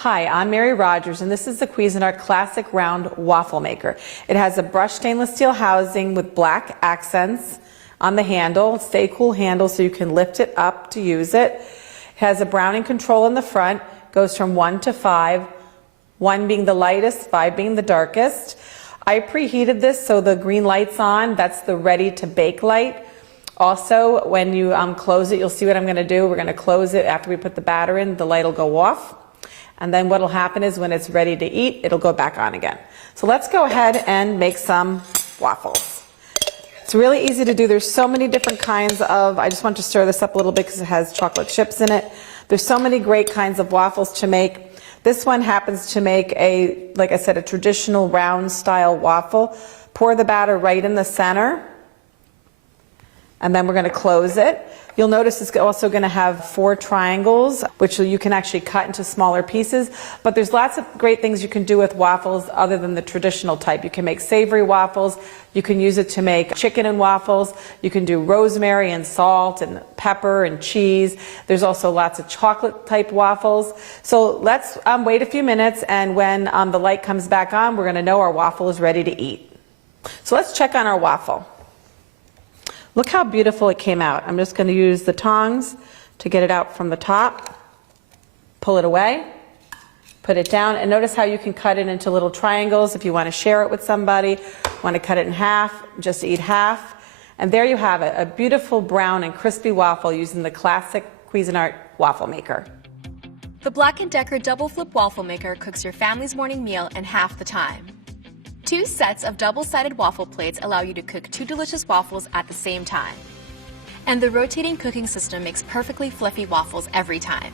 Hi, I'm Mary Rogers, and this is the Cuisinart Classic Round Waffle Maker. It has a brushed stainless steel housing with black accents on the handle, stay cool handle so you can lift it up to use it. It has a browning control in the front, goes from 1 to 5, 1 being the lightest, 5 being the darkest. I preheated this so the green light's on, that's the ready to bake light. Also, when you close it, you'll see what I'm going to do. We're going to close it after we put the batter in, the light will go off. And then what will happen is when it's ready to eat, it'll go back on again. So let's go ahead and make some waffles. It's really easy to do. There's so many different kinds of, I just want to stir this up a little bit because it has chocolate chips in it. There's so many great kinds of waffles to make. This one happens to make a, like I said, a traditional round style waffle. Pour the batter right in the center. And then we're going to close it. You'll notice it's also going to have 4 triangles, which you can actually cut into smaller pieces. But there's lots of great things you can do with waffles other than the traditional type. You can make savory waffles. You can use it to make chicken and waffles. You can do rosemary and salt and pepper and cheese. There's also lots of chocolate type waffles. So let's wait a few minutes, and when the light comes back on, we're going to know our waffle is ready to eat. So let's check on our waffle. Look how beautiful it came out. I'm just going to use the tongs to get it out from the top. Pull it away, put it down, and notice how you can cut it into little triangles if you want to share it with somebody, want to cut it in half, just eat half. And there you have it, a beautiful brown and crispy waffle using the classic Cuisinart waffle maker. The BLACK+DECKER Double Flip Waffle Maker cooks your family's morning meal in half the time. 2 sets of double-sided waffle plates allow you to cook 2 delicious waffles at the same time. And the rotating cooking system makes perfectly fluffy waffles every time.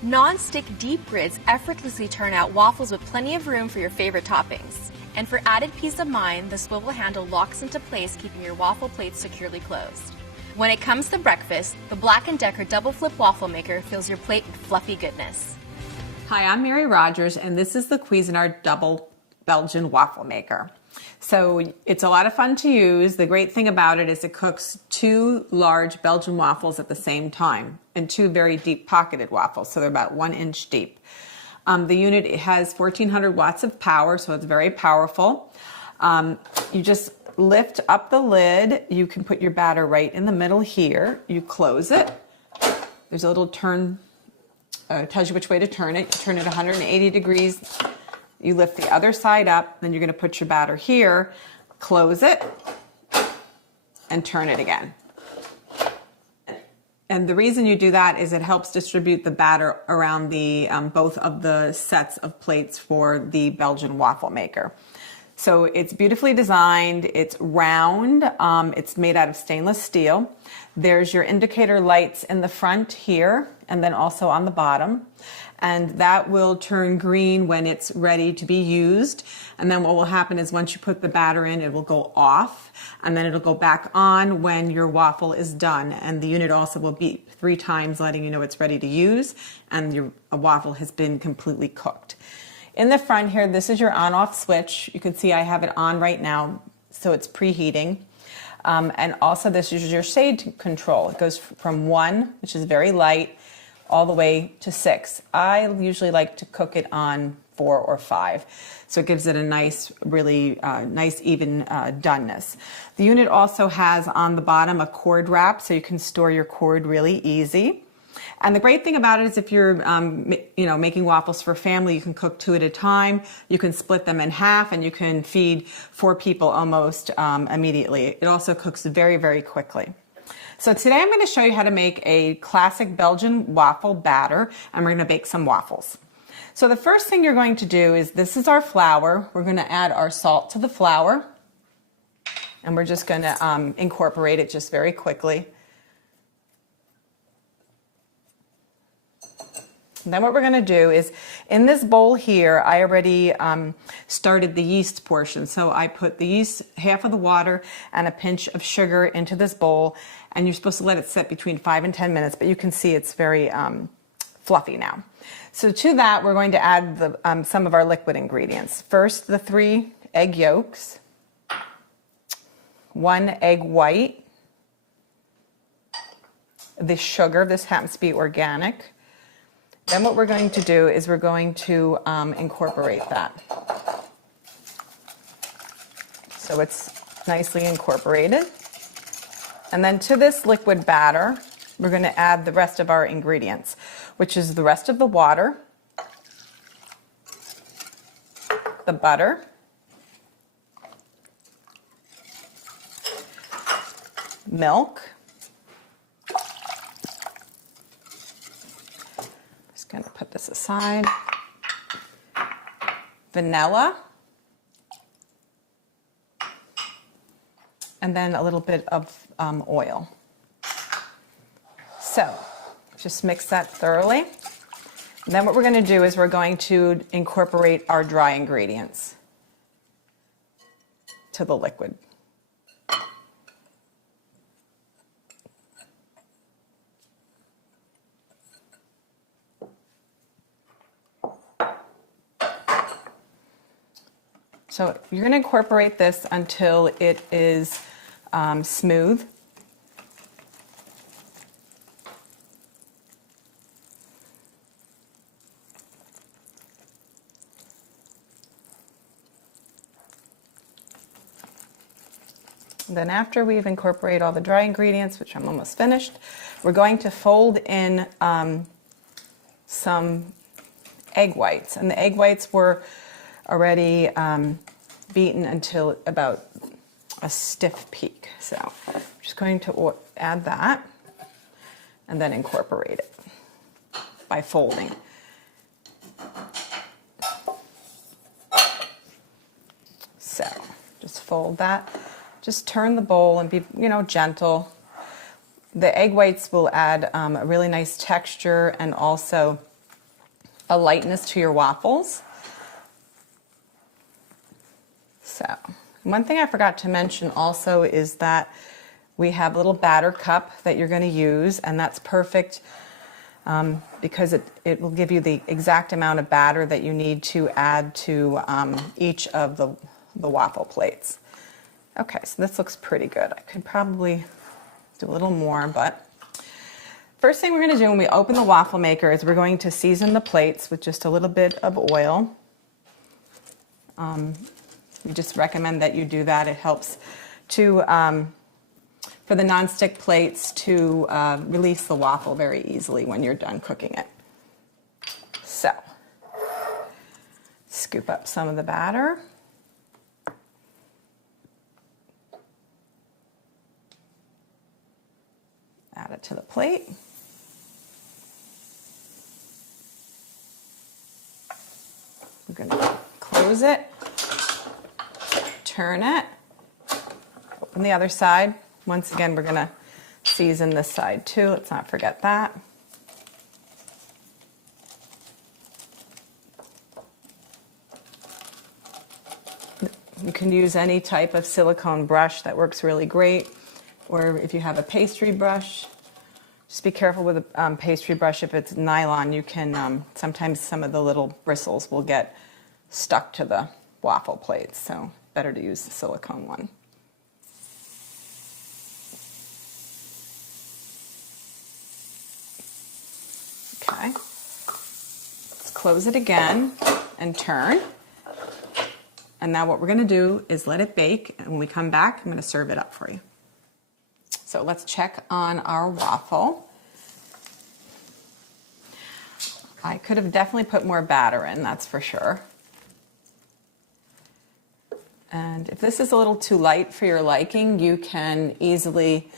Non-stick deep grids effortlessly turn out waffles with plenty of room for your favorite toppings. And for added peace of mind, the swivel handle locks into place, keeping your waffle plates securely closed. When it comes to breakfast, the BLACK+DECKER Double Flip Waffle Maker fills your plate with fluffy goodness. Hi, I'm Mary Rogers, and this is the Cuisinart Double Belgian waffle maker. So it's a lot of fun to use. The great thing about it is it cooks 2 large Belgian waffles at the same time, and 2 very deep pocketed waffles, so they're about 1 inch deep. The unit has 1400 watts of power, so it's very powerful. You just lift up the lid. You can put your batter right in the middle here. You close it. There's a little turn, tells you which way to turn it. You turn it 180 degrees. You lift the other side up, then you're going to put your batter here, close it, and turn it again. And the reason you do that is it helps distribute the batter around the both of the sets of plates for the Belgian waffle maker. So it's beautifully designed, it's round, it's made out of stainless steel. There's your indicator lights in the front here, and then also on the bottom. And that will turn green when it's ready to be used. And then what will happen is once you put the batter in, it will go off, and then it'll go back on when your waffle is done. And the unit also will beep 3 times, letting you know it's ready to use, and your waffle has been completely cooked. In the front here, this is your on-off switch. You can see I have it on right now, so it's preheating. And also this is your shade control. It goes from 1, which is very light, all the way to 6. I usually like to cook it on 4 or 5. So it gives it a nice, really nice even doneness. The unit also has on the bottom a cord wrap, so you can store your cord really easy. And the great thing about it is if you're making waffles for family, you can cook 2 at a time. You can split them in half, and you can feed 4 people almost immediately. It also cooks very, very quickly. So today I'm going to show you how to make a classic Belgian waffle batter, and we're going to bake some waffles. So the first thing you're going to do is, this is our flour. We're going to add our salt to the flour, and we're just going to incorporate it just very quickly. And then what we're going to do is, in this bowl here, I already started the yeast portion. So I put the yeast, half of the water, and a pinch of sugar into this bowl. And you're supposed to let it sit between 5 and 10 minutes, but you can see it's very fluffy now. So to that, we're going to add some of our liquid ingredients. First, the 3 egg yolks, 1 egg white, the sugar, this happens to be organic, Then what we're going to do is we're going to incorporate that. So it's nicely incorporated. And then to this liquid batter, we're going to add the rest of our ingredients, which is the rest of the water, the butter, milk, just going to put this aside, vanilla, and then a little bit of oil. So just mix that thoroughly. And then what we're going to do is we're going to incorporate our dry ingredients to the liquid. So you're going to incorporate this until it is smooth. Then after we've incorporated all the dry ingredients, which I'm almost finished, we're going to fold in some egg whites. And the egg whites were already beaten until about a stiff peak. So I'm just going to add that and then incorporate it by folding. So just fold that. Just turn the bowl and be, gentle. The egg whites will add a really nice texture and also a lightness to your waffles. So, one thing I forgot to mention also is that we have a little batter cup that you're going to use, and that's perfect because it will give you the exact amount of batter that you need to add to each of the waffle plates. Okay, so this looks pretty good. I could probably do a little more, but first thing we're going to do when we open the waffle maker is we're going to season the plates with just a little bit of oil. We just recommend that you do that. It helps to for the nonstick plates to release the waffle very easily when you're done cooking it. So, scoop up some of the batter. Add it to the plate. We're going to close it, turn it, open the other side. Once again, we're going to season this side too. Let's not forget that. You can use any type of silicone brush that works really great. Or if you have a pastry brush, just be careful with a pastry brush. If it's nylon, you can, sometimes some of the little bristles will get stuck to the waffle plates, so better to use the silicone one. Okay, let's close it again and turn. And now what we're going to do is let it bake, and when we come back, I'm going to serve it up for you. So let's check on our waffle. I could have definitely put more batter in, that's for sure. And if this is a little too light for your liking, you can easily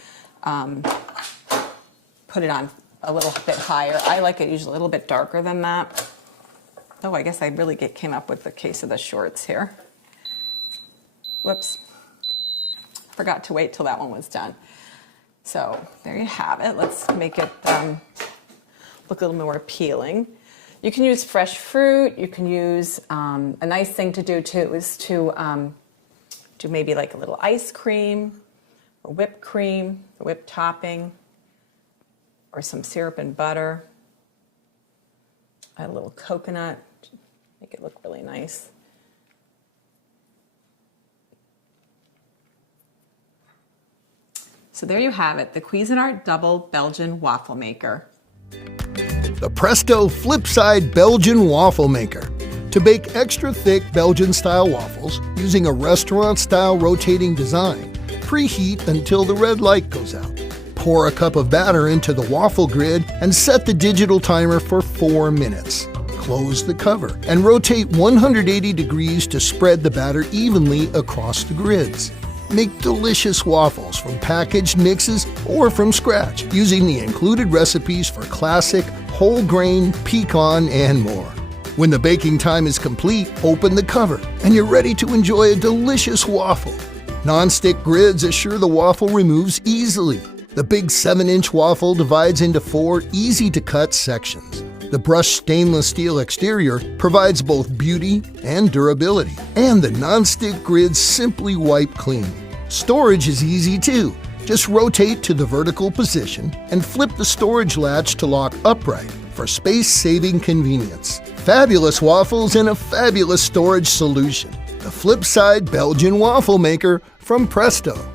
put it on a little bit higher. I like it usually a little bit darker than that. Oh, I guess I really came up with the case of the shorts here. Whoops. Forgot to wait till that one was done. So there you have it. Let's make it look a little more appealing. You can use fresh fruit. You can use, a nice thing to do too is to do maybe like a little ice cream or whipped cream, or whipped topping, or some syrup and butter. Add a little coconut, make it look really nice. So there you have it, the Cuisinart Double Belgian Waffle Maker. the Presto flip-side Belgian waffle maker. To bake extra thick Belgian-style waffles using a restaurant-style rotating design, preheat until the red light goes out. Pour a cup of batter into the waffle grid and set the digital timer for 4 minutes. Close the cover and rotate 180 degrees to spread the batter evenly across the grids. Make delicious waffles from packaged mixes or from scratch using the included recipes for classic, whole grain, pecan, and more. When the baking time is complete, open the cover and you're ready to enjoy a delicious waffle. Non-stick grids assure the waffle removes easily. The big 7-inch waffle divides into 4 easy-to-cut sections. The brushed stainless steel exterior provides both beauty and durability, and the non-stick grids simply wipe clean. Storage is easy too. Just rotate to the vertical position and flip the storage latch to lock upright for space-saving convenience. Fabulous waffles in a fabulous storage solution. The flip-side Belgian waffle maker from Presto.